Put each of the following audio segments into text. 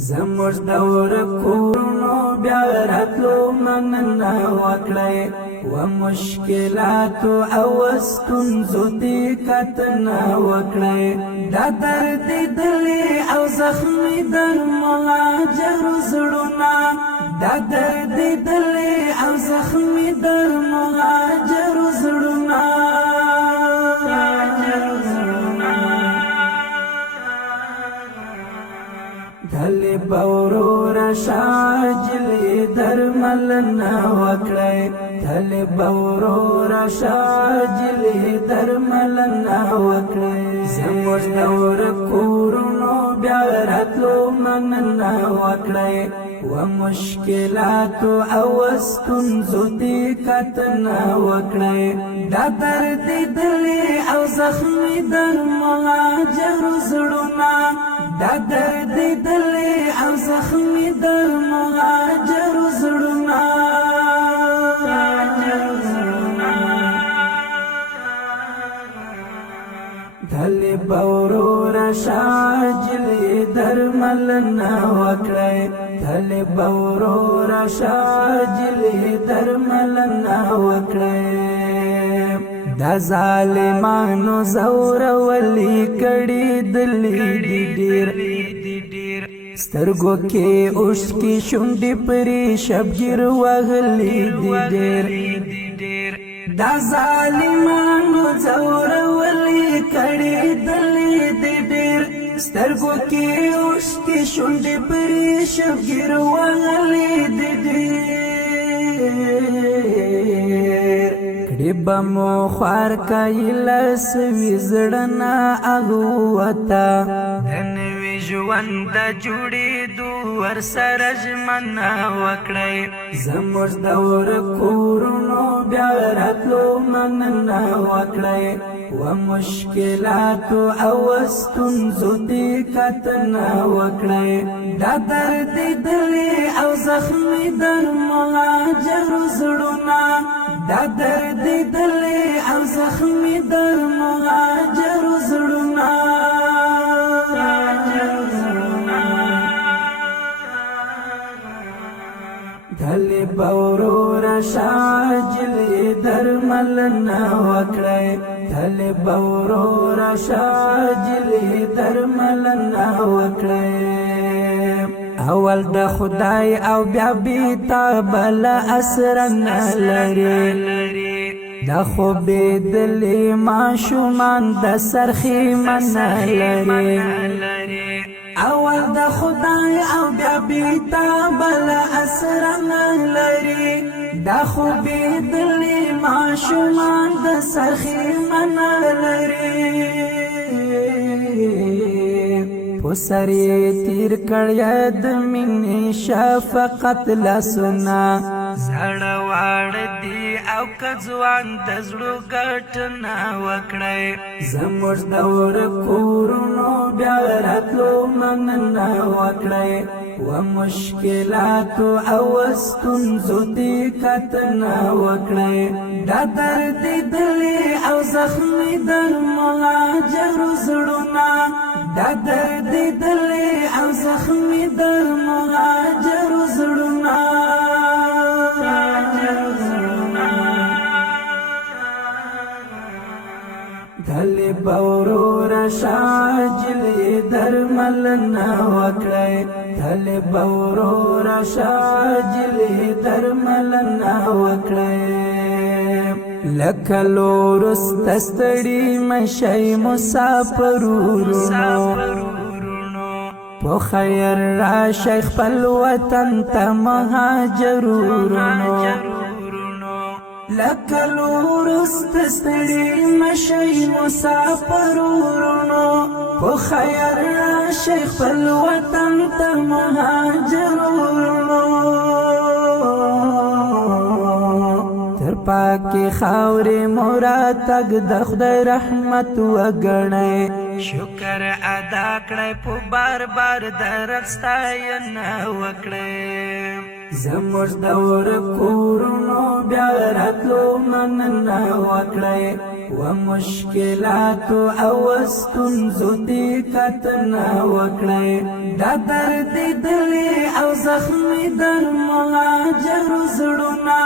زموږ دور کورونو بیا راتلو مننه وکړئ و مشکلاتو او ستونزو دې کتنه وکړئ دا درد دلې او زخمي د مهاجرو زړونه دا درد دلې او زخمي د مهاجرو زړونه دلی باورور شاجلی درملنا وکړی دلی باورور شاجلی درملنا وکړی زموږ دور کورونو بیا راتلو مننه وکړی و مشکلاتو او ستونزو دې کتنه وکړی دا درد دلې او زخمي د مهاجرو زړونه دا درد دلې او زخمي د مهاجرو زړونه دلې باورور شاجلی درملنا وکړی دلې باورور شاجلی درملنا وکړی دا ظالمانو زور ولی کړي دلی دی ډیر سترګو کې اوښ کې شونډې پرې شبګیر وغلی دی ډیر دا ظالمانو زور ولی کړي دلی دی ډیر سترګو کې اوښ کې شونډې پرې شبګیر وغلی دی ډیر بمو خوار کئی لسوی زڑنا اغوتا دنوی جوند جوڑی دو ورسر جمنا وکڑی زموږ دور کورونو بیا راتلو مننه وکړی و مشکلاتو او ستونزو دې کتنه وکړی دا درد دلې او زخمي د مهاجرو زړونه دا درد دلې او زخمي د مهاجرو زړونه دلی باورور شاجلی درملنا وکړی دلی باورور شاجلی درملنا وکړی اول د خدای او بیا بیتا بل اسرنا لري دا خو بدلی ماشومان د سرخی من لري اول د خدای او بیا بیتا بل اسرنا لري دا خو بدلی ماشومان د سرخی من لري پسری تیر کړی د مینې شفقت لاسونه زړه واړ دي او کځوان د زړه ګټنه وکړی زموږ دور کورونو بیا راتلو مننه وکړی و مشکلاتو او ستونزو دې کتنه وکړی دا درد دلې او زخمي د مهاجرو زړونه دا درد دلې او زخمي د مهاجرو زړونه دلی باورور شاجلی درملنا وکړی دلی باورور شاجلی درملنا وکړی لکه لورس تستړي مشي مسافرورونو په خیر را شیخ خپل وطن ته مهاجرورونو لکه لورس تستړي مشي مسافرورونو په خیر را شیخ خپل وطن ته مهاجرورونو پاکی خاوری مراتگ د خدای رحمت وګڼئ شکر ادا کړئ په بار بار درستاینه وکړئ زموږ دور کورونو بیا راتلو مننه وکړئ و مشکلات او ستونزو دې کتنه وکړئ دا درد دلی او زخمی در مهاجر زړونه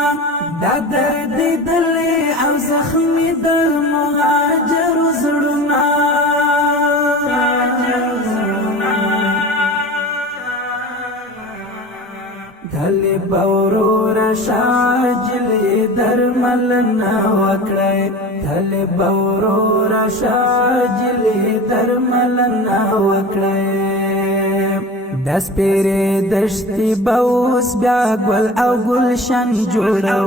دا درد دلی او زخمی در مهاجر زړونه دلی باورور شاجلی درملنا وکړی دلی باورور شاجلی درملنا وکړی دس پیری دشتی باوس بیا گل او گلشن جوړو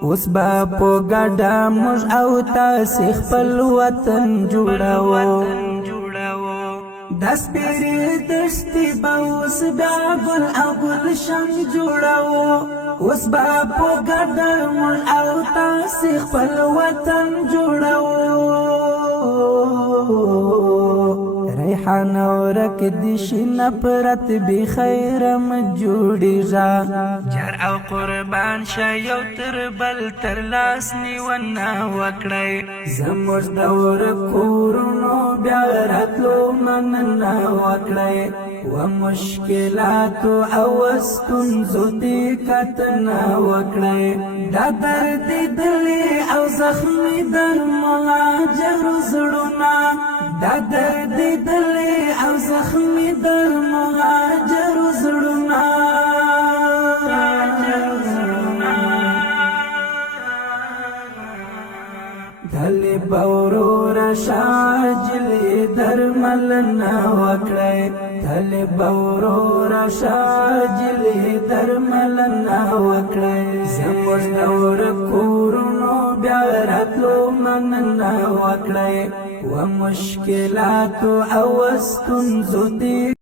اوس با په ګډه موږ او تاسې خپل وطن جوړو دس پیری دشتی باوس بیا گل او گلشن جوړو اوس با په ګډه موږ او تاسې خپل وطن جوړو ریحان ورک دیشی نفرت بی خیرم جوڑی جا جر او قربان شایو تر بل تر لاس نیونا وکڑی زموش دور کورونو بیارتلو مننا وکڑی و مشکلاتو او ستونزو دی کتنا وکڑی دا درد دلی او زخمی در مهاجر زړونه دا درد دلی او زخمی در مهاجر زړونه دلی باورور شاجلی درملنا وکړی دلی باورور شاجلی درملنا وکړی زموږ دور کورونو بیا راتلو مننا وکړی و مشکلاتو او ستونزو دې